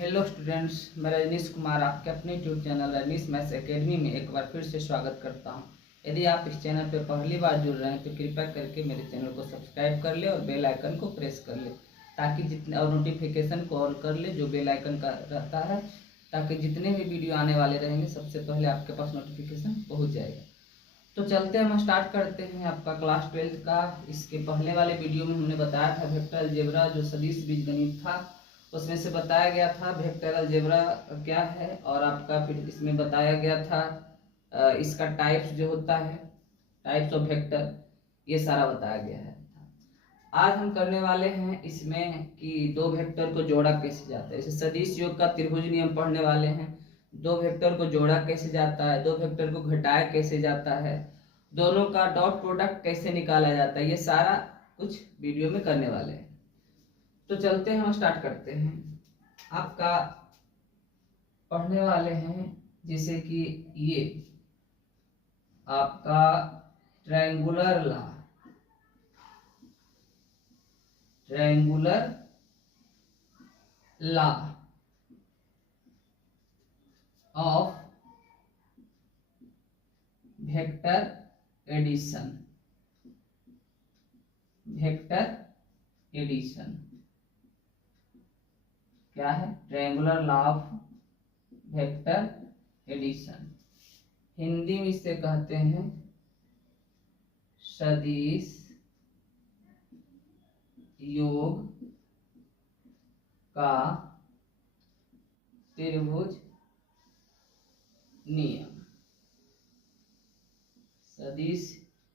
Hello students, मैं रजनीश कुमार आपके अपने YouTube channel Rajneesh maths academy में एक बार फिर से स्वागत करता हूं। यदि आप इस चैनल पर पहली बार जुड़ रहे हैं तो कृपया करके मेरे चैनल को सब्सक्राइब कर ले और बेल आइकन को प्रेस कर ले ताकि जितने और नोटिफिकेशन को ऑन कर ले जो बेल आइकन का रहता है, ताकि जितने भी वीडियो आने वाले रहेंगे सबसे पहले आपके पास नोटिफिकेशन पहुँच जाएगा। तो चलते हैं, हम स्टार्ट करते हैं आपका क्लास 12 का। इसके पहले वाले वीडियो में हमने बताया था वेक्टर अलजेब्रा जो सदिश बीजगणित था, उसमें से बताया गया था वेक्टर अलजेब्रा क्या है, और आपका फिर इसमें बताया गया था इसका टाइप्स जो होता है, टाइप्स ऑफ वेक्टर, ये सारा बताया गया है। आज हम करने वाले हैं इसमें कि दो वेक्टर को जोड़ा कैसे जाता है। जैसे सदिश योग का त्रिभुज नियम पढ़ने वाले हैं, दो वेक्टर को जोड़ा कैसे जाता है, दो वेक्टर को घटाया कैसे जाता है, दोनों का डॉट प्रोडक्ट कैसे निकाला जाता है, ये सारा कुछ वीडियो में करने वाले हैं। तो चलते हैं, हम स्टार्ट करते हैं। आपका पढ़ने वाले हैं जैसे कि ये आपका triangular law of vector addition. क्या है? Triangular law of vector addition. Hindi में इसे कहते हैं सदिश योग का त्रिभुज नियम। सदिश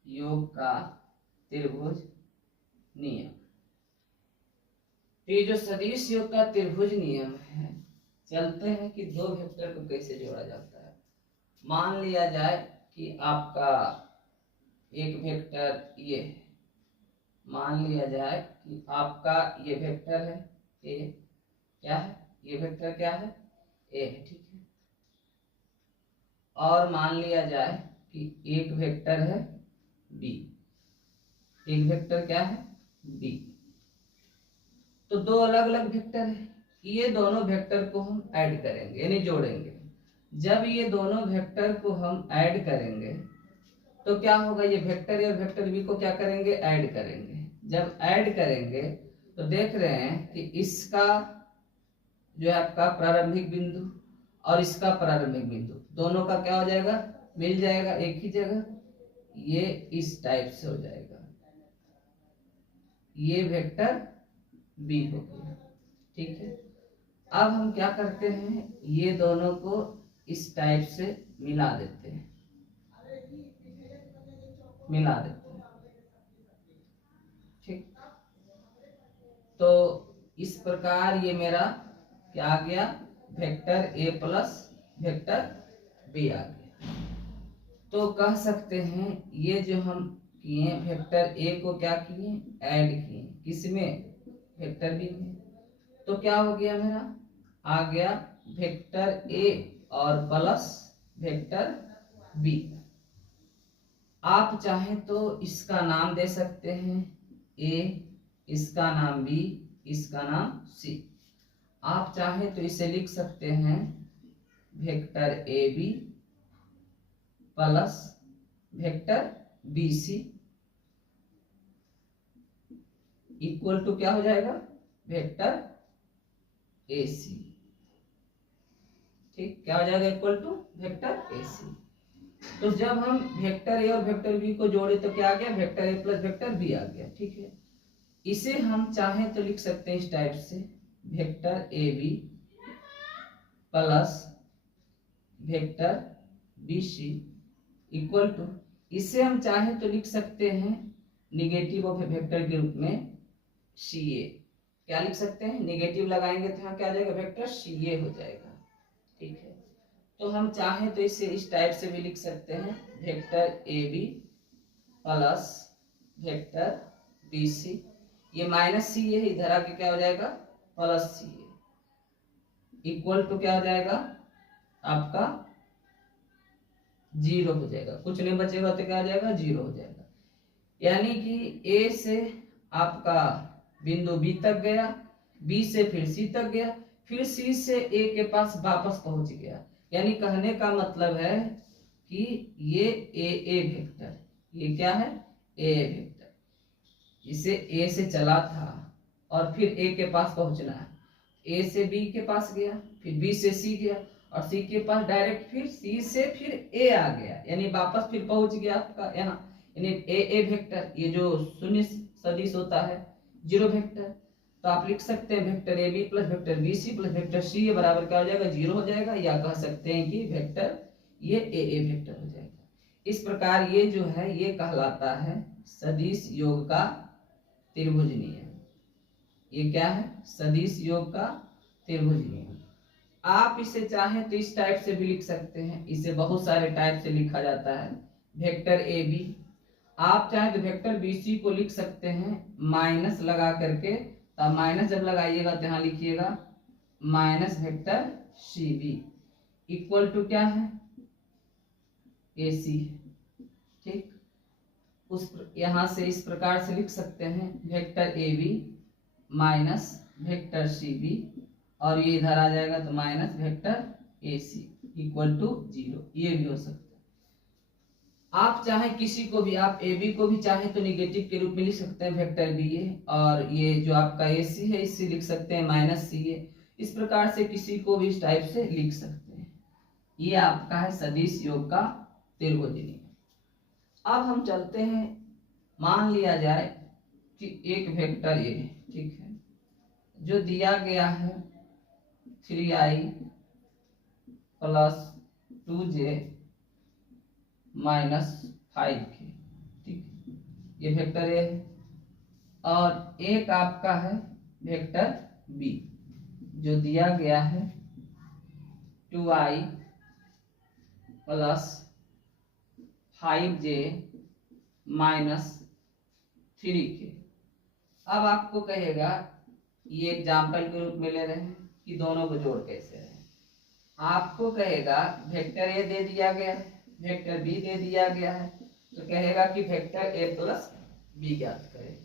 योग का त्रिभुज नियम। ये जो सदिश योग का त्रिभुज नियम है, चलते हैं कि दो वेक्टर को कैसे जोड़ा जाता है। मान लिया जाए कि आपका एक वेक्टर ये है, मान लिया जाए कि आपका ये वेक्टर है ए, क्या है ये वेक्टर, क्या है ए है, ठीक है। और मान लिया जाए कि एक वेक्टर है बी, एक वेक्टर क्या है बी। तो दो अलग अलग वेक्टर है, ये दोनों वेक्टर को हम ऐड करेंगे यानी जोड़ेंगे। जब ये दोनों वेक्टर को हम ऐड करेंगे तो क्या होगा, ये वेक्टर ए और वेक्टर बी को क्या करेंगे, ऐड करेंगे। जब ऐड करेंगे तो देख रहे हैं कि इसका जो है आपका प्रारंभिक बिंदु और इसका प्रारंभिक बिंदु दोनों का क्या हो जाएगा, मिल जाएगा एक ही जगह। ये इस टाइप से हो जाएगा, ये वेक्टर बी हो गया, ठीक है। अब हम क्या करते हैं, ये दोनों को इस टाइप से मिला देते हैं, ठीक। तो इस प्रकार ये मेरा क्या आ गया, vector A plus vector B आ गया। तो कह सकते हैं ये जो हम किए वेक्टर ए को क्या किए, ऐड किए, किसमें, वेक्टर बी में। तो क्या हो गया मेरा, आ गया वेक्टर ए और प्लस वेक्टर बी। आप चाहें तो इसका नाम दे सकते हैं ए, इसका नाम बी, इसका नाम सी। आप चाहें तो इसे लिख सकते हैं vector A B plus vector B C equal to क्या हो जाएगा, वेक्टर ए सी, ठीक। क्या हो जाएगा, इक्वल टू वेक्टर ए सी। तो जब हम वेक्टर ए और वेक्टर बी को जोड़े तो क्या आ गया, vector A plus vector B आ गया, ठीक है। इसे हम चाहें तो लिख सकते हैं इस टाइप से, vector A B plus vector B C equal to, इसे हम चाहें तो लिख सकते हैं निगेटिव ऑफ वेक्टर के रूप में सी ए। क्या लिख सकते हैं, निगेटिव लगाएंगे तो यहाँ क्या आ जाएगा, वेक्टर सी ए हो जाएगा, ठीक है। तो हम चाहें तो इसे इस टाइप से भी लिख सकते हैं, vector A B plus vector B C, ये माइनस सी ए इधर आके क्या हो जाएगा, plus C A equal to क्या हो जाएगा आपका 0 हो जाएगा, कुछ नहीं बचेगा तो क्या हो जाएगा, 0 हो जाएगा। यानी कि ए से आपका बिंदु बी तक गया, बी से फिर सी तक गया, फिर सी से ए के पास वापस पहुंच गया। यानी कहने का मतलब है कि ये ए वेक्टर, ये क्या है, ए वेक्टर, इसे ए से चला था और फिर ए के पास पहुंचना है, ए से बी के पास गया, फिर बी से सी गया और सी के पास डायरेक्ट फिर सी से फिर ए आ गया, यानी वापस फिर पहुंच गया आपका यहाँ, यानी ए वेक्टर। ये जो शून्य सदिश होता है जीरो वेक्टर, तो आप लिख सकते हैं vector A B plus vector B C plus vector C, ये बराबर क्या हो जाएगा, जीरो हो जाएगा, या कह सकते हैं कि वेक्टर ये ए वेक्टर हो जाएगा। इस प्रकार ये जो है ये कहलाता है सदिश योग का त्रिभुज नियम। ये क्या है, सदिश योग का त्रिभुज नियम। आप इसे चाहें तो इस टाइप से भी लिख सकते हैं, इसे बहुत सारे टाइप से लिखा जाता है, वेक्टर ए बी। आप चाहें तो वेक्टर बी सी को लिख सकते हैं माइनस लगा करके, तो माइनस जब लगाइएगा तो यहाँ लिखिएगा minus vector C B equal to क्या है, ए सी। ठीक, उस यहाँ से इस प्रकार से लिख सकते हैं vector A B minus vector C B, और ये इधर आ जाएगा तो minus vector A C equal to zero, ये भी हो सकता है। आप चाहें किसी को भी, आप ए बी को भी चाहें तो निगेटिव के रूप में लिख सकते हैं वेक्टर बी ए, और ये जो आपका ए सी है इससे लिख सकते हैं माइनस सी ए। इस प्रकार से किसी को भी इस टाइप से लिख सकते हैं। ये आपका है सदिश योग का त्रिभुज नियम। अब हम चलते हैं, मान लिया जाए कि एक वेक्टर ए, ठीक है, जो दिया गया है 3i plus 2j minus 5k, ठीक, ये वेक्टर ए है। और एक आपका है वेक्टर बी जो दिया गया है 2i plus 5j minus 3k। अब आपको कहेगा, ये एग्जाम्पल के रूप में ले रहे हैं कि दोनों को जोड़ कैसे रहे। आपको कहेगा वेक्टर ए दे दिया गया है, वेक्टर बी दे दिया गया है, तो कहेगा कि वेक्टर ए प्लस बी ज्ञात करें।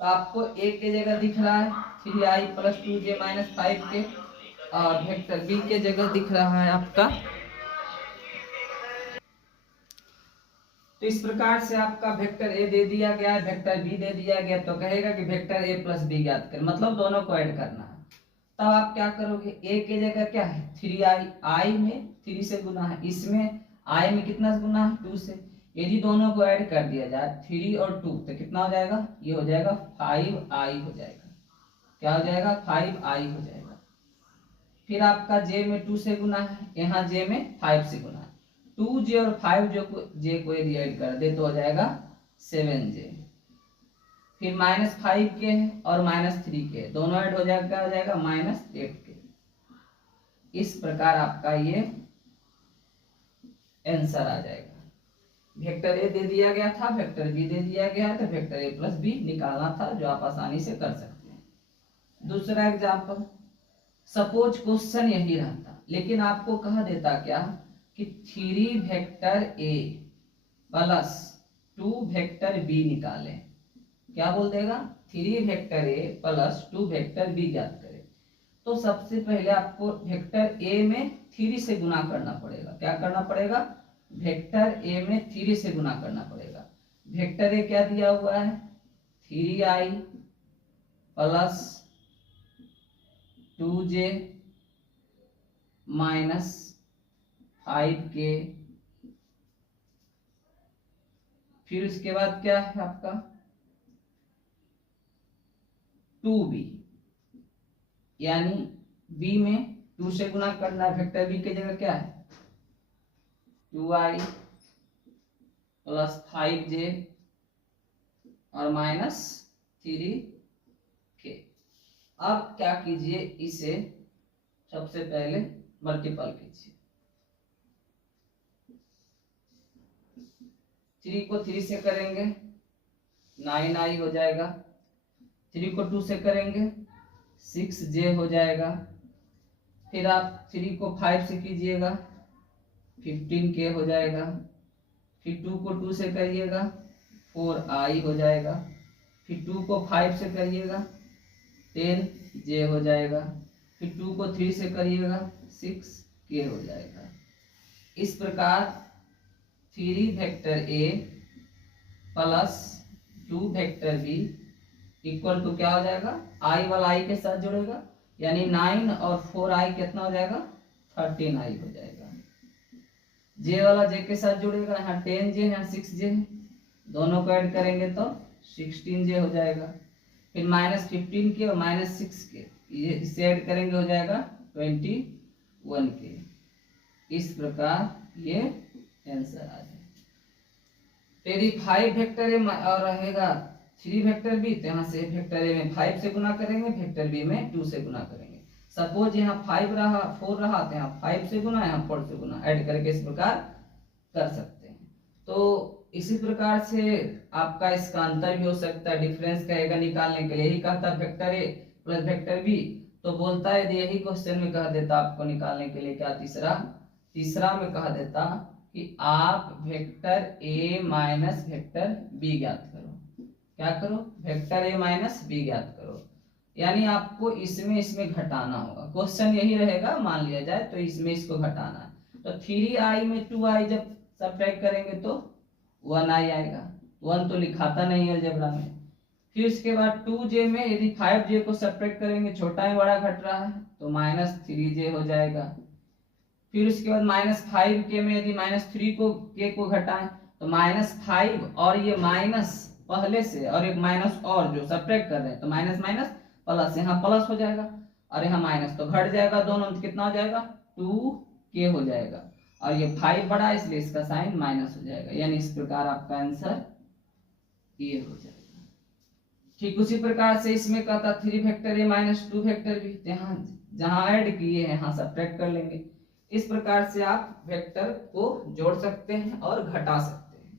तो आपको ए के जगह दिख रहा है 3i plus 2j minus 5k, और वेक्टर बी के जगह दिख रहा है आपका, तो इस प्रकार से आपका वेक्टर ए दे दिया गया है, वेक्टर बी दे दिया गया, तो कहेगा कि वेक्टर ए प्लस बी ज्ञात करें, मतलब दोनों को ऐड करना है। तब आप क्या करोगे, ए के जगह क्या है 3i, आई में 3 से गुना है, इसमें आई में कितना से गुना है 2 से। यदि दोनों को ऐड कर दिया जाए 3 और 2 तो कितना हो जाएगा, ये हो जाएगा 5i हो जाएगा। क्या हो जाएगा, 5i हो जाएगा। फिर आपका j में 2 से गुना है, यहाँ j में 5 से गुना है, 2j और 5 जो j को यदि ऐड कर दे तो हो जाएगा 7j। फिर माइनस 5k है और माइनस 3k, दोनों ऐड हो जाएगा, क्या हो जाएगा माइनस 8k। इस प्रकार आपका ये आंसर आ जाएगा। वेक्टर ए दे दिया गया था, वेक्टर बी दे दिया गया है, तो वेक्टर ए प्लस बी निकालना था, जो आप आसानी से कर सकते हैं। दूसरा एग्जाम्पल, सपोज क्वेश्चन यही रहता, लेकिन आपको कह देता क्या कि 3 vector A plus 2 vector B निकालें। क्या बोल देगा, 3 vector A plus 2 vector B ज्ञात करें। तो सबसे पहले आपको वेक्टर ए में 3 से गुना करना पड़ेगा। क्या करना पड़ेगा, वेक्टर ए में 3 से गुना करना पड़ेगा। वेक्टर ए क्या दिया हुआ है 3i plus 2j minus 5k। फिर उसके बाद क्या है आपका 2b, यानी b में 2 से गुना करना है। वेक्टर b की जगह क्या है 2i प्लस 5j और माइनस 3k। अब क्या कीजिए, इसे सबसे पहले मल्टीपल कीजिए। 3 को 3 से करेंगे 9i हो जाएगा, 3 को 2 से करेंगे 6j हो जाएगा। फिर आप 3 को 5 से कीजिएगा 15k हो जाएगा। फिर 2 को 2 से करिएगा 4i हो जाएगा। फिर 2 को 5 से करिएगा 10j हो जाएगा। फिर 2 को 3 से करिएगा 6k हो जाएगा। इस प्रकार 3 vector A plus 2 vector B equal to क्या हो जाएगा, आई वाला आई के साथ जुड़ेगा, यानी 9 और 4i कितना हो जाएगा, 13i हो जाएगा। जे वाला जे के साथ जुड़ेगा, यहाँ 10j है, यहाँ 6j है, दोनों को ऐड करेंगे तो 16j हो जाएगा। फिर -15k और -6k ये इसे ऐड करेंगे हो जाएगा 21k। इस प्रकार ये आंसर आ जाएगा। यदि 5 वेक्टर ए और रहेगा 3 वेक्टर बी, तो यहाँ से वेक्टर ए में 5 से गुना करेंगे, वेक्टर बी में 2 से गुना करेंगे। सपोज यहाँ 5 रहा 4 रहा, तो यहाँ 5 से गुना, यहाँ 4 से गुना, ऐड करके इस प्रकार कर सकते हैं। तो इसी प्रकार से आपका इसका अंतर भी हो सकता है, डिफरेंस कहेगा निकालने के लिए। यही कहता है vector A plus vector B, तो बोलता है यही क्वेश्चन में कह देता आपको निकालने के लिए क्या, तीसरा में कह देता कि आप vector A minus vector B ज्ञात करो। क्या करो, वेक्टर ए माइनस बी ज्ञात करो, यानी आपको इसमें घटाना होगा। क्वेश्चन यही रहेगा, मान लिया जाए तो इसमें इसको घटाना है। तो 3i में 2i जब सब्ट्रैक्ट करेंगे तो 1i आएगा, 1 तो लिखाता नहीं है अलजेब्रा में। फिर उसके बाद 2j में यदि 5j को सब्ट्रैक्ट करेंगे, छोटा है बड़ा घट रहा है, तो -3j हो जाएगा। फिर उसके बाद -5k में यदि -3 को घटाएं तो -5 और ये माइनस पहले से और एक माइनस और जो सब्ट्रैक्ट कर रहे हैं, तो माइनस माइनस प्लस, यहाँ प्लस हो जाएगा और यहाँ माइनस, तो घट जाएगा दोनों, तो कितना हो जाएगा 2k हो जाएगा। और ये 5 बड़ा इसलिए इसका साइन माइनस हो जाएगा, यानी इस प्रकार आपका आंसर ये हो जाएगा। ठीक उसी प्रकार से इसमें कहता 3 vector A minus 2 vector B, यहाँ जहाँ ऐड किए हैं यहाँ सब्ट्रैक्ट कर लेंगे। इस प्रकार से आप वेक्टर को जोड़ सकते हैं और घटा सकते हैं।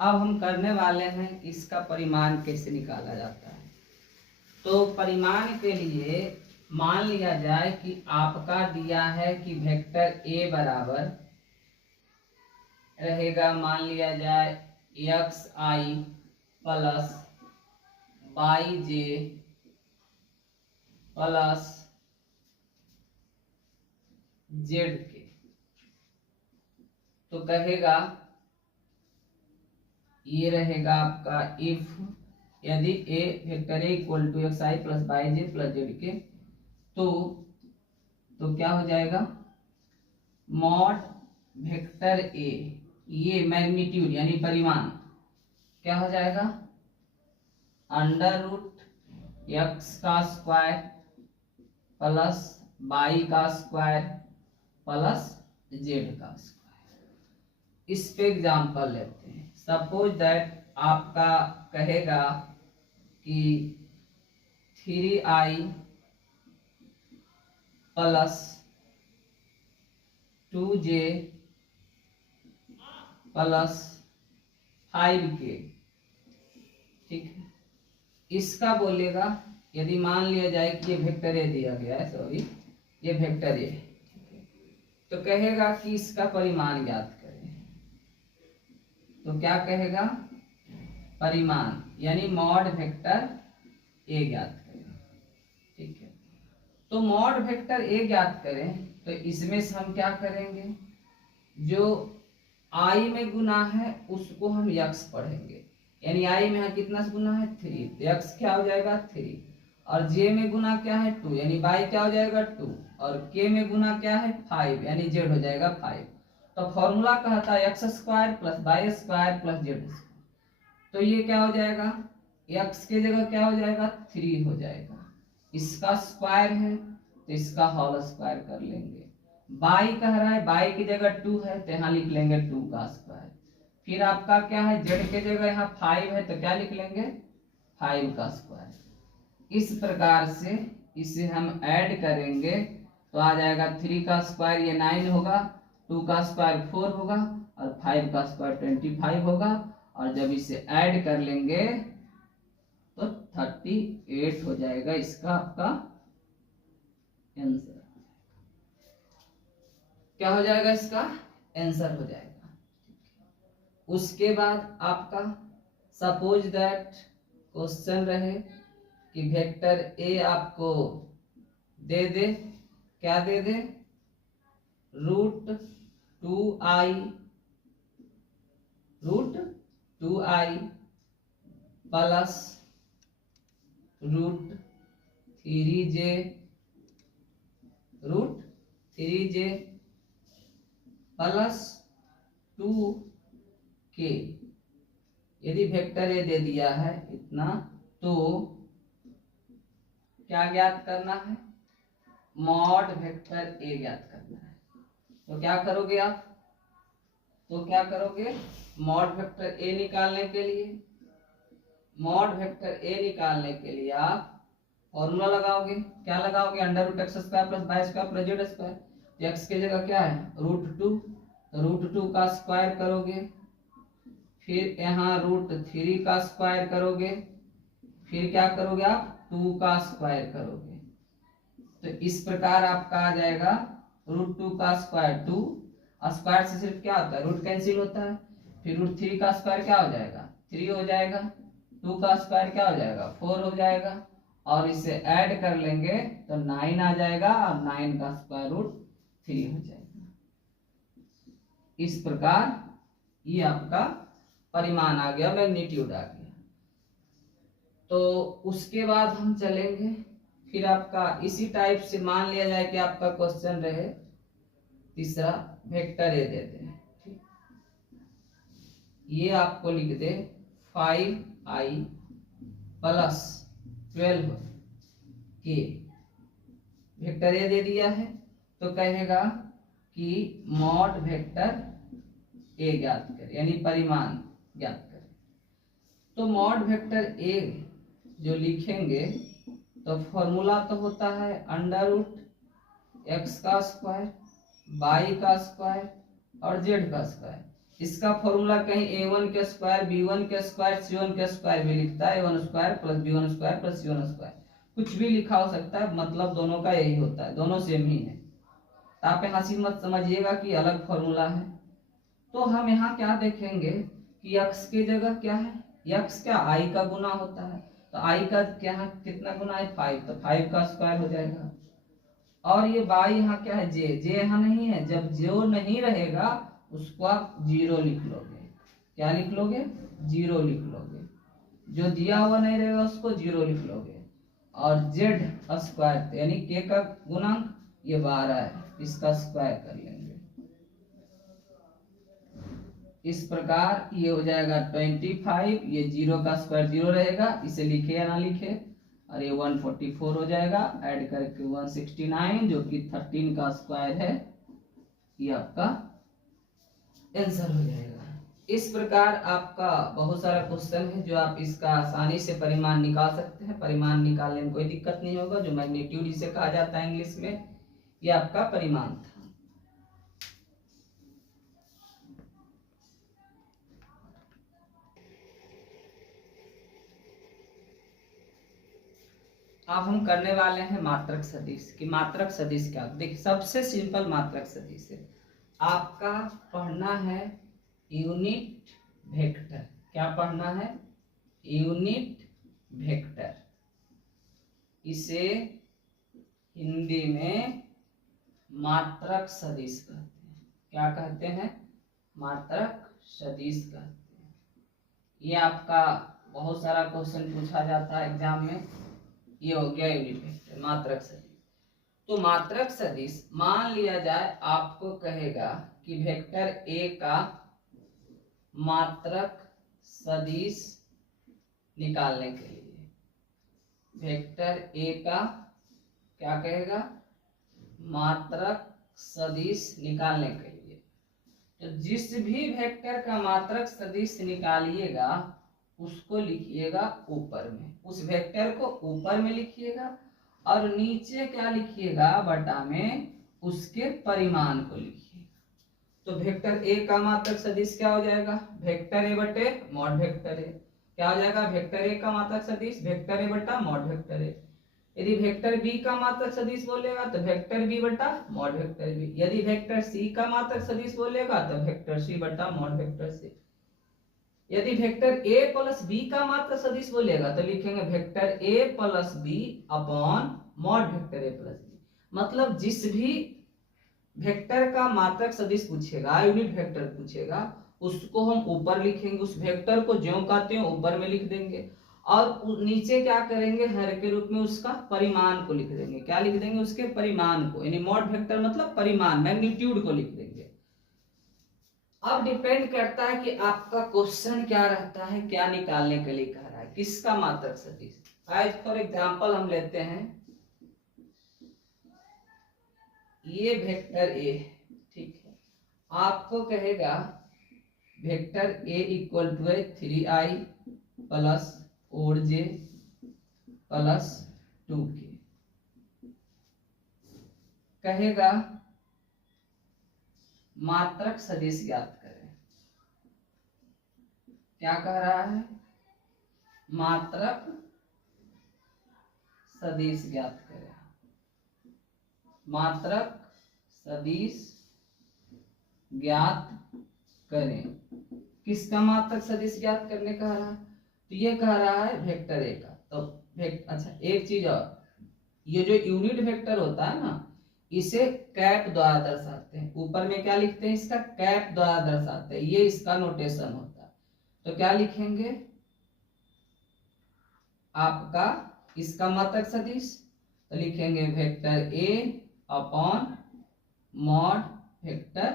अब हम करने वाले हैं इसका परिमाण कैसे निकाला जाता है। तो परिमाण के लिए मान लिया जाए कि आपका दिया है कि वेक्टर ए बराबर रहेगा, मान लिया जाए xi plus yj plus zk। तो कहेगा ये रहेगा आपका इफ यदि a vector A equal to xi plus yj plus zk, तो क्या हो जाएगा, मॉड वेक्टर ए, ये मैग्नीट्यूड यानी परिमाण क्या हो जाएगा, √x का स्क्वायर प्लस y का स्क्वायर प्लस z का स्क्वायर। इस पे एग्जाम्पल लेते हैं। सपोज दैट आपका कहेगा कि 3i plus 2j plus 5k, ठीक है। इसका बोलेगा यदि मान लिया जाए कि ये वेक्टर ए दिया गया है, सॉरी ये वेक्टर ए, तो कहेगा कि इसका परिमाण ज्ञात करें। तो क्या कहेगा, परिमाण यानी मॉड वेक्टर ए ज्ञात करें, ठीक है। तो मॉड वेक्टर ए ज्ञात करें तो इसमें से हम क्या करेंगे, जो आई में गुना है उसको हम यक्स पढ़ेंगे, यानी आई में कितना से गुना है 3, तो यक्स क्या हो जाएगा 3, और जे में गुना क्या है 2, यानी बाई क्या हो जाएगा 2, और के में गुना क्या है 5, यानी जेड हो जाएगा 5। तो फॉर्मूला कहता है X square plus Y square plus Z square. तो ये क्या हो जाएगा, एक्स के जगह क्या हो जाएगा 3 हो जाएगा, इसका स्क्वायर है तो इसका होल स्क्वायर कर लेंगे। बाई कह रहा है, बाई की जगह 2 है तो यहाँ लिख लेंगे 2 का स्क्वायर। फिर आपका क्या है, जेड के जगह यहाँ 5 है तो क्या लिख लेंगे 5 का स्क्वायर। इस प्रकार से इसे हम ऐड करेंगे तो आ जाएगा 3 का स्क्वायर ये 9 होगा, 2 का स्क्वायर 4 होगा और 5 का स्क्वायर 25 होगा, और जब इसे ऐड कर लेंगे तो 38 हो जाएगा इसका आपका आंसर। क्या हो जाएगा इसका आंसर हो जाएगा। उसके बाद आपका सपोज दैट क्वेश्चन रहे कि वेक्टर ए आपको दे दे, क्या दे दे, root 2i plus root 3j plus 2k। यदि वेक्टर ए दे दिया है इतना, तो क्या ज्ञात करना है, मॉड वेक्टर ए ज्ञात करना है। तो क्या करोगे आप, मॉड वेक्टर ए निकालने के लिए आप फॉर्मूला लगाओगे। क्या लगाओगे, under root X square plus Y square plus Z square. तो एक्स की जगह क्या है, रूट टू का स्क्वायर करोगे, फिर यहाँ रूट 3 का स्क्वायर करोगे, फिर क्या करोगे आप 2 का स्क्वायर करोगे। तो इस प्रकार आपका आ जाएगा रूट 2 का स्क्वायर 2, स्क्वायर से सिर्फ क्या होता है, रूट कैंसिल होता है। फिर रूट 3 का स्क्वायर क्या हो जाएगा, 3 हो जाएगा। 2 का स्क्वायर क्या हो जाएगा, 4 हो जाएगा। और इसे ऐड कर लेंगे तो 9 आ जाएगा, और 9 का स्क्वायर रूट 3 हो जाएगा। इस प्रकार ये आपका परिमाण आ गया, मैग्नीट्यूड आ गया। तो उसके बाद हम चलेंगे, फिर आपका इसी टाइप से मान लिया जाए कि आपका क्वेश्चन रहे तीसरा, वेक्टर ए देते हैं, ठीक, ये आपको लिख दे 5i plus 12k। Vector A दे दिया है तो कहेगा कि मॉड वेक्टर ए ज्ञात करें, यानी परिमाण ज्ञात करें। तो मॉड वेक्टर ए जो लिखेंगे तो फॉर्मूला तो होता है अंडर रूट एक्स का स्क्वायर, वाई का स्क्वायर और जेड का स्क्वायर। इसका फॉर्मूला कहीं a1 के स्क्वायर, b1 के स्क्वायर, c1 के स्क्वायर भी लिखता है, a1 square plus b1 square plus c1 square, कुछ भी लिखा हो सकता है, मतलब दोनों का यही होता है, दोनों सेम ही है। तो आप यहाँ से मत समझिएगा कि अलग फॉर्मूला है। तो हम यहाँ क्या देखेंगे कि x की जगह क्या है, x क्या i का गुना होता है, तो i का क्या है, कितना गुना है 5, तो 5 का स्क्वायर हो जाएगा। और ये y यहाँ क्या है, j यहाँ नहीं है, जब जो नहीं रहेगा उसको आप 0 लिख लोगे। क्या लिख लोगे, 0 लिख लोगे। जो दिया हुआ नहीं रहेगा उसको 0 लिख लोगे। और z स्क्वायर यानी k का गुणांक ये 12 है, इसका स्क्वायर कर लेंगे। इस प्रकार ये हो जाएगा 25, ये 0 का स्क्वायर 0 रहेगा, इसे लिखे या ना लिखे, और ये 144 हो जाएगा, ऐड करके 169 जो कि 13 का स्क्वायर है, ये आपका आंसर हो जाएगा। इस प्रकार आपका बहुत सारा क्वेश्चन है जो आप इसका आसानी से परिमाण निकाल सकते हैं। परिमाण निकालने में कोई दिक्कत नहीं होगा, जो मैग्नीट्यूड इसे कहा जाता है इंग्लिश में, ये आपका परिमाण था। अब हम करने वाले हैं मात्रक सदिश की। मात्रक सदिश क्या, देखिए सबसे सिंपल मात्रक सदिश है, आपका पढ़ना है यूनिट वेक्टर। क्या पढ़ना है, यूनिट वेक्टर। इसे हिंदी में मात्रक सदिश कहते हैं। क्या कहते हैं, मात्रक सदिश कहते हैं। ये आपका बहुत सारा क्वेश्चन पूछा जाता है एग्जाम में। ये हो गया यूनिट वेक्टर, मात्रक सदिश। तो मात्रक सदिश मान लिया जाए आपको कहेगा कि वेक्टर ए का मात्रक सदिश निकालने के लिए, वेक्टर ए का क्या कहेगा, मात्रक सदिश निकालने के लिए। तो जिस भी वेक्टर का मात्रक सदिश निकालिएगा उसको लिखिएगा ऊपर में, उस वेक्टर को ऊपर में लिखिएगा, और नीचे क्या लिखिएगा, बटा में उसके परिमाण को लिखिएगा। तो वेक्टर ए का मात्रक सदिश क्या हो जाएगा, वेक्टर ए बटे मॉड वेक्टर ए। क्या हो जाएगा, वेक्टर ए का मात्रक सदिश वेक्टर ए बटा मॉड वेक्टर ए। यदि वेक्टर बी का मात्रक सदिश बोलेगा तो वेक्टर बी बटा मॉड वेक्टर बी, यदि वेक्टर सी का मात्रक सदिश बोलेगा तो वेक्टर सी बटा मॉड वेक्टर सी, यदि वेक्टर ए प्लस बी का मात्रक सदिश बोलेगा तो लिखेंगे vector A plus B upon mod vector A plus B. मतलब जिस भी वेक्टर का मात्रक सदिश पूछेगा, यूनिट वेक्टर पूछेगा, उसको हम ऊपर लिखेंगे, उस वेक्टर को ज्यों कहते हैं ऊपर में लिख देंगे, और नीचे क्या करेंगे, हर के रूप में उसका परिमाण को लिख देंगे। क्या लिख देंगे, उसके परिमाण को, यानी मॉड वेक्टर मतलब परिमाण, मैग्नीट्यूड को लिख देंगे। अब डिपेंड करता है कि आपका क्वेश्चन क्या रहता है, क्या निकालने के लिए कह रहा है, किसका मात्रक सदिश। आज फॉर एग्जांपल हम लेते हैं ये वेक्टर ए, ठीक है, आपको कहेगा वेक्टर ए इक्वल टू है 3i plus 4j plus 2k, कहेगा मात्रक सदिश ज्ञात करें। क्या कह रहा है, मात्रक सदिश ज्ञात करें, मात्रक सदिश ज्ञात करें। किसका मात्रक सदिश ज्ञात करने कह रहा है, तो ये कह रहा है वेक्टर ए का। तो अच्छा एक चीज और, ये जो यूनिट वेक्टर होता है ना, इसे कैप द्वारा दर्शाते हैं। ऊपर में क्या लिखते हैं, इसका कैप द्वारा दर्शाते हैं, ये इसका नोटेशन होता है। तो क्या लिखेंगे, आपका इसका मात्रक सदिश, तो लिखेंगे vector A upon mod vector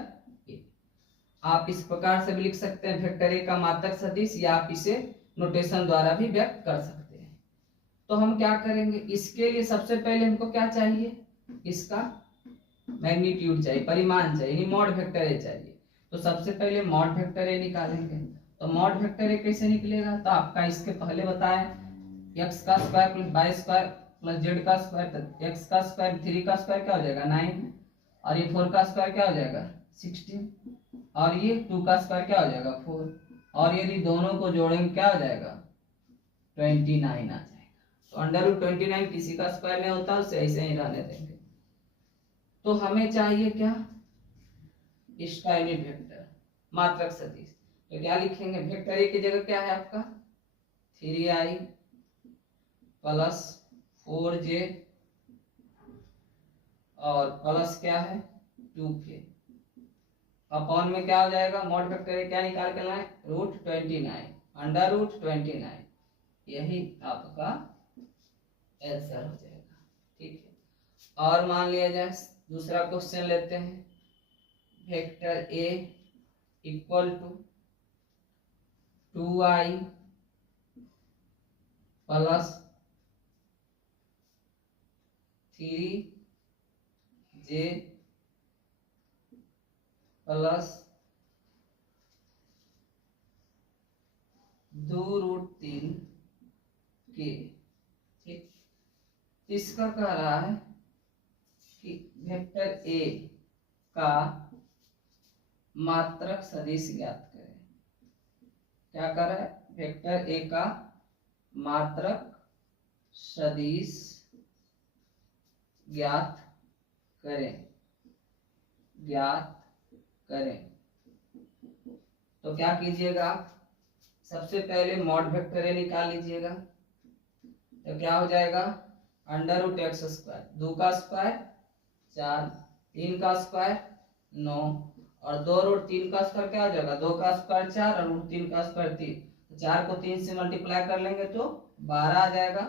ए। आप इस प्रकार से भी लिख सकते हैं वेक्टर ए का मात्रक सदिश, या आप इसे नोटेशन द्वारा भी व्यक्त कर सकते हैं। तो हम क्या करेंगे, इसके लिए सबसे पहले हमको क्या चाहिए, इसका मैग्नीट्यूड चाहिए, परिमाण चाहिए, यानी मॉड वेक्टर ए चाहिए। तो सबसे पहले मॉड वेक्टर ए निकालेंगे। तो मॉड वेक्टर ए कैसे निकलेगा, तो आपका इसके पहले बताया एक्स का square plus Y square plus Z का स्क्वायर, तो एक्स का स्क्वायर 3 का स्क्वायर क्या हो जाएगा 9, और ये 4 का स्क्वायर क्या हो जाएगा 16, और ये 2 का स्क्वायर क्या हो जाएगा 4, और यदि दोनों को जोड़ेंगे क्या हो जाएगा 29 आ जाएगा। तो अंडर रूट 29 किसी का स्क्वायर नहीं होता, उसे ऐसे ही रहने देंगे। तो हमें चाहिए क्या, इसका यूनिट वेक्टर मात्रक सदिश। तो क्या लिखेंगे, वेक्टर ए की जगह क्या है आपका 3i प्लस 4j और प्लस क्या है 2k, अपॉन में क्या हो जाएगा, मॉड वेक्टर ए क्या निकाल के लाए रूट 29 अंडर रूट 29, यही आपका आंसर हो जाएगा। ठीक है, और मान लिया जाए दूसरा क्वेश्चन लेते हैं, vector A equal to 2i plus 3j plus 2√3k। ठीक, इसका कह रहा है कि वेक्टर ए का मात्रक सदिश ज्ञात करें। क्या कर रहा है, वेक्टर ए का मात्रक सदिश ज्ञात करें, ज्ञात करें। तो क्या कीजिएगा, सबसे पहले मॉड वेक्टर ए निकाल लीजिएगा। तो क्या हो जाएगा अंडर रूट एक्स स्क्वायर, 2 का स्क्वायर 4, 3 का स्क्वायर 9, और 2√3 का स्क्वायर क्या हो जाएगा 2 का स्क्वायर 4 और रूट 3 का स्क्वायर 3। 4 को 3 से मल्टीप्लाई कर लेंगे तो 12 आ जाएगा,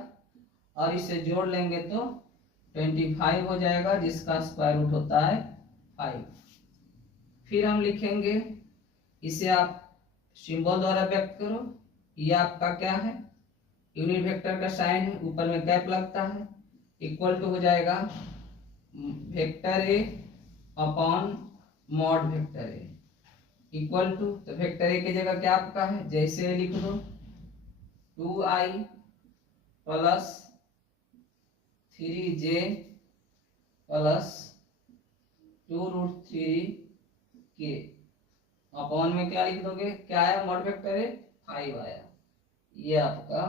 और इसे जोड़ लेंगे तो 25 हो जाएगा, जिसका स्क्वायर रूट होता है 5। फिर हम लिखेंगे, इसे आप सिंबल द्वारा व्यक्त करो। ये आपका क्या है, यूनिट वेक्टर का साइन है, ऊपर में कैप लगता है, इक्वल टू हो जाएगा vector A upon mod vector A, equal to, तो वेक्टर ए की जगह क्या आपका है, जैसे लिख दो 2i plus 3j plus 2√3k, upon में क्या लिख दोगे, क्या आया मॉड वेक्टर है 5 आया। ये आपका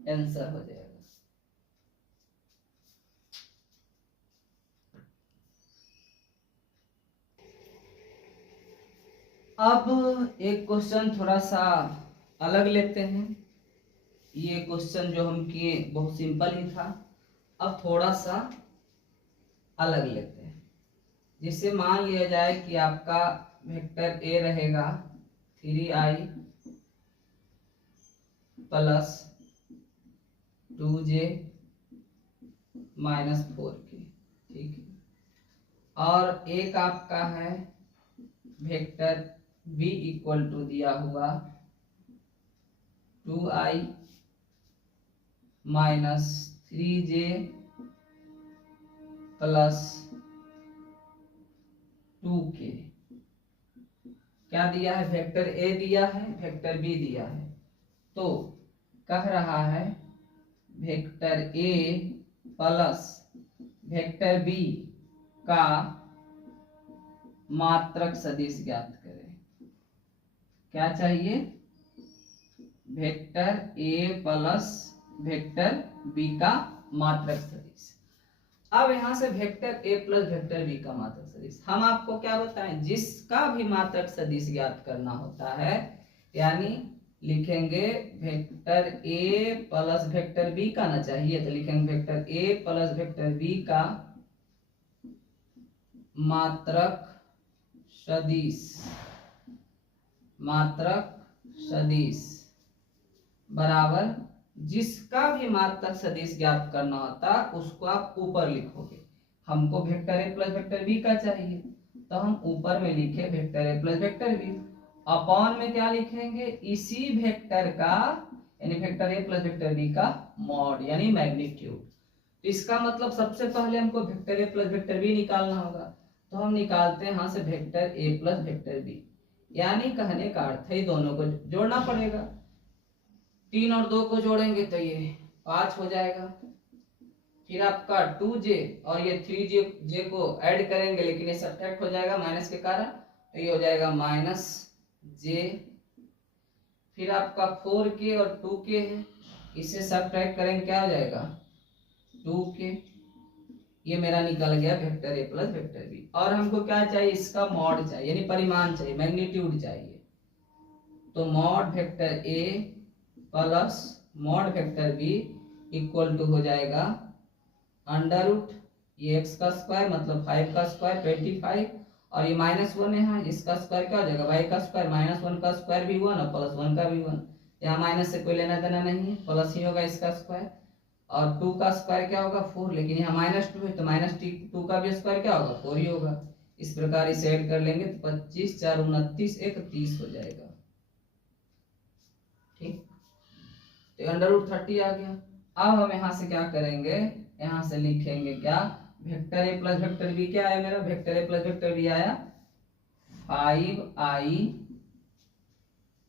आंसर हो जाएगा। अब एक क्वेश्चन थोड़ा सा अलग लेते हैं। ये क्वेश्चन जो हम किए बहुत सिंपल ही था, अब थोड़ा सा अलग लेते हैं। जिससे मान लिया जाए कि आपका वेक्टर ए रहेगा 3i plus 2j minus 4k, ठीक है। और एक आपका है वेक्टर b इक्वल टू दिया हुआ 2i minus 3j plus 2k। क्या दिया है? वेक्टर ए दिया है, वेक्टर बी दिया है। तो कह रहा है vector A plus vector B का मात्रक सदिश ज्ञात करें। क्या चाहिए? Vector A plus vector B का मात्रक सदिश। अब यहां से vector A plus vector B का मात्रक सदिश हम आपको क्या बताएं, जिसका भी मात्रक सदिश ज्ञात करना होता है, यानी लिखेंगे vector A plus vector B का ना चाहिए तो लिखेंगे vector A plus vector B का मात्रक सदिश, मात्रक सदिश बराबर जिसका भी मात्रक सदिश ज्ञात करना होता उसको आप ऊपर लिखोगे। हमको vector A plus vector B का चाहिए तो हम ऊपर में लिखे vector A plus vector B, upon में क्या लिखेंगे? इसी वेक्टर का यानी vector A plus vector B का मॉड यानी मैग्नीट्यूड। इसका मतलब सबसे पहले हमको vector A plus vector B निकालना होगा, तो हम निकालते हैं यहाँ से vector A plus vector B, यानी कहने का अर्थ है दोनों को जोड़ना पड़ेगा। 3 और 2 को जोड़ेंगे तो ये 5 हो जाएगा। फिर आपका 2j और ये 3j को ऐड करेंगे, लेकिन ये सब्ट्रैक्ट हो जाएगा माइनस के कारण, तो ये हो जाएगा माइनस j। फिर आपका 4k और 2k है, इसे सब्ट्रैक्ट करेंगे क्या हो जाएगा? 2k। ये मेरा निकल गया vector A plus vector B. और हमको क्या चाहिए? इसका मॉड चाहिए यानी परिमाण चाहिए, मैग्नीट्यूड चाहिए। तो mod vector A plus mod vector B equal to हो जाएगा अंडर रूट ये x का स्क्वायर मतलब 5 का स्क्वायर 25, और ये -1 है, इसका स्क्वायर क्या हो जाएगा? y का स्क्वायर, -1 का स्क्वायर भी 1 और +1 का भी 1। यहाँ माइनस से कोई लेना देना नहीं है, प्लस ही होगा इसका स्क्वायर। और 2 का स्क्वायर क्या होगा? 4, लेकिन यहाँ -2 है तो -2 का भी स्क्वायर क्या होगा? 4 ही होगा। इस प्रकार इसे ऐड कर लेंगे तो 25 4 29 1 30 हो जाएगा, ठीक। तो अंडर रूट 30 आ गया। अब हम यहाँ से क्या करेंगे? यहाँ से लिखेंगे क्या? Vector A plus vector B क्या आया मेरा? Vector A plus vector B आया 5i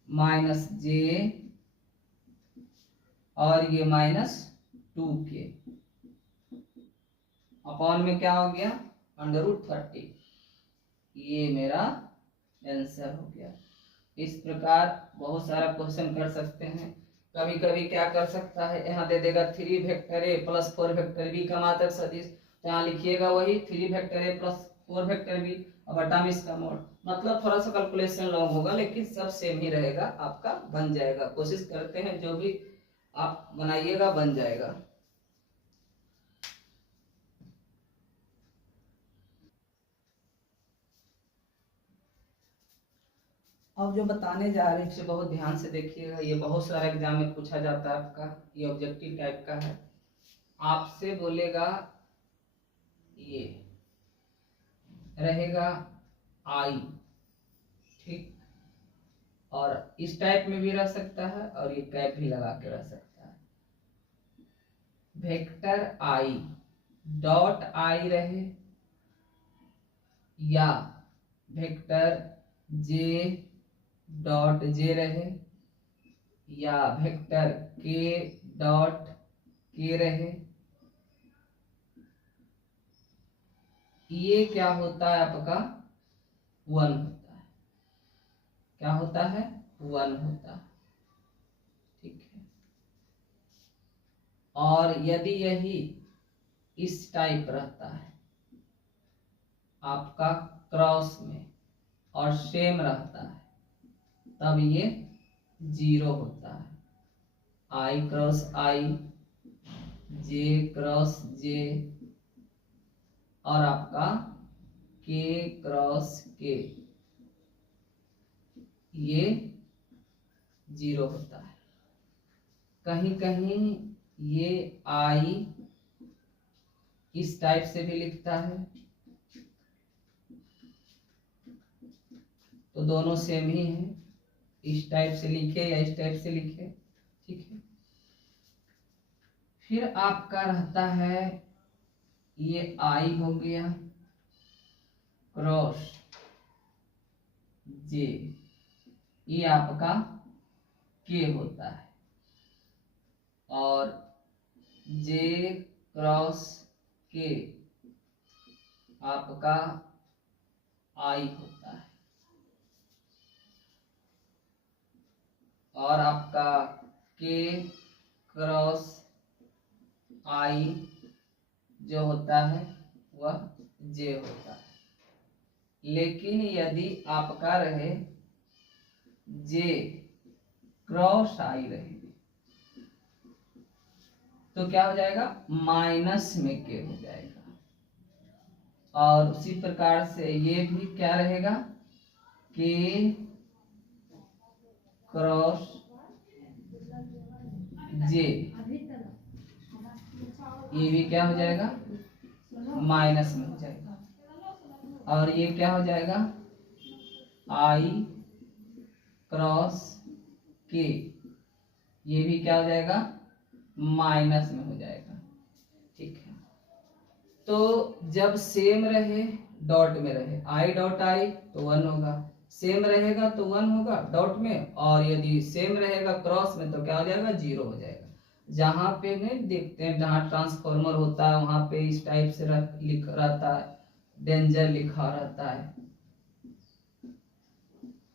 माइनस j और ये -2k अपॉन में क्या हो गया? Under root 30। ये मेरा आंसर हो गया। इस प्रकार बहुत सारा क्वेश्चन कर सकते हैं। कभी कभी क्या कर सकता है, यहाँ दे देगा 3 vector A plus 4 vector B का मात्रक सदिश, तो यहाँ लिखिएगा वही 3 vector A plus 4 vector B और बटा में इसका मॉड। मतलब थोड़ा सा कैलकुलेशन लॉन्ग होगा लेकिन सब सेम ही रहेगा, आपका बन जाएगा। कोशिश करते हैं जो भी आप बनाइएगा बन जाएगा। अब जो बताने जा रहे हैं इसे बहुत ध्यान से देखिएगा, ये बहुत सारा एग्जाम में पूछा जाता है आपका, ये ऑब्जेक्टिव टाइप का है। आपसे बोलेगा ये रहेगा आई, ठीक, और इस टाइप में भी रह सकता है और ये कैप भी लगा के रह सकता है। वेक्टर आई डॉट आई रहे या वेक्टर जे डॉट जे रहे या वेक्टर के डॉट के रहे, ये क्या होता है आपका? 1 होता है। क्या होता है? 1 होता है, ठीक है। और यदि यही इस टाइप रहता है आपका क्रॉस में और सेम रहता है तब ये 0 होता है। I cross I, J cross J और आपका K क्रॉस K, ये 0 होता है। कहीं कहीं ये I इस टाइप से भी लिखता है, तो दोनों सेम ही है, इस टाइप से लिखे या इस टाइप से लिखे, ठीक है। फिर आपका रहता है ये I हो गया क्रॉस J, ये आपका K होता है, और J क्रॉस K आपका I होता है, और आपका K क्रॉस I जो होता है वह J होता है। लेकिन यदि आपका रहे J क्रॉस I रहे तो क्या हो जाएगा, माइनस में K हो जाएगा। और उसी प्रकार से ये भी क्या रहेगा, K क्रॉस J, ये भी क्या हो जाएगा, माइनस में हो जाएगा। और ये क्या हो जाएगा, I क्रॉस K, ये भी क्या हो जाएगा, माइनस में हो जाएगा, ठीक है। तो जब सेम रहे डॉट में रहे, I डॉट I तो 1 होगा, सेम रहेगा तो 1 होगा डॉट में, और यदि सेम रहेगा क्रॉस में तो क्या हो जाएगा, 0 हो जाएगा। जहाँ पे नहीं देखते हैं, जहाँ ट्रांसफॉर्मर होता है वहां पे इस टाइप से लिख रहता है, डेंजर लिखा रहता है,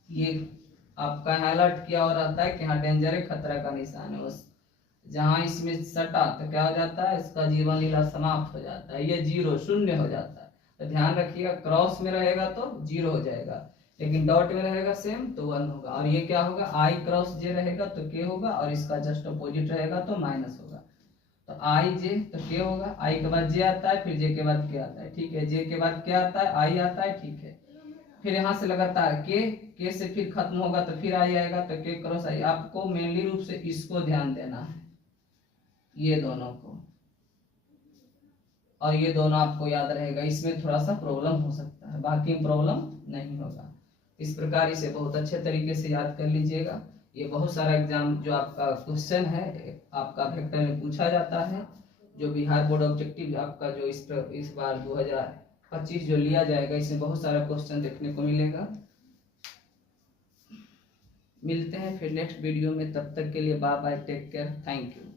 ये आपका अलर्ट किया हो रहता है कि हाँ डेंजर है, खतरा का निशान है। बस जहाँ इसमें सटा तो क्या हो जाता है, इसका जीवन लीला समाप्त हो जाता है, ये 0 शून्य हो जाता है। तो ध्यान रखिएगा, क्रॉस में रहेगा तो 0 हो जाएगा, लेकिन डॉट में रहेगा सेम तो 1 होगा। और ये क्या होगा, I क्रॉस J रहेगा तो K होगा, और इसका जस्ट अपोजिट रहेगा तो माइनस होगा। तो I J तो K होगा, I के बाद J आता है, फिर J के बाद K आता है, ठीक है। J के बाद क्या आता है, I आता है, ठीक है। फिर यहाँ से लगातार K से फिर खत्म होगा तो फिर I आएगा, तो K क्रॉस I। आपको मेनली रूप से इसको ध्यान देना है, ये दोनों को, और ये दोनों आपको याद रहेगा। इसमें थोड़ा सा प्रॉब्लम हो सकता है, बाकी प्रॉब्लम नहीं होगा। इस प्रकार इसे बहुत अच्छे तरीके से याद कर लीजिएगा। ये बहुत सारा एग्जाम जो आपका क्वेश्चन है आपका वेक्टर में पूछा जाता है, जो बिहार बोर्ड ऑब्जेक्टिव आपका जो इस बार 2025 जो लिया जाएगा, इसमें बहुत सारा क्वेश्चन देखने को मिलेगा। मिलते हैं फिर नेक्स्ट वीडियो में, तब तक के लिए bye bye, take care, thank you.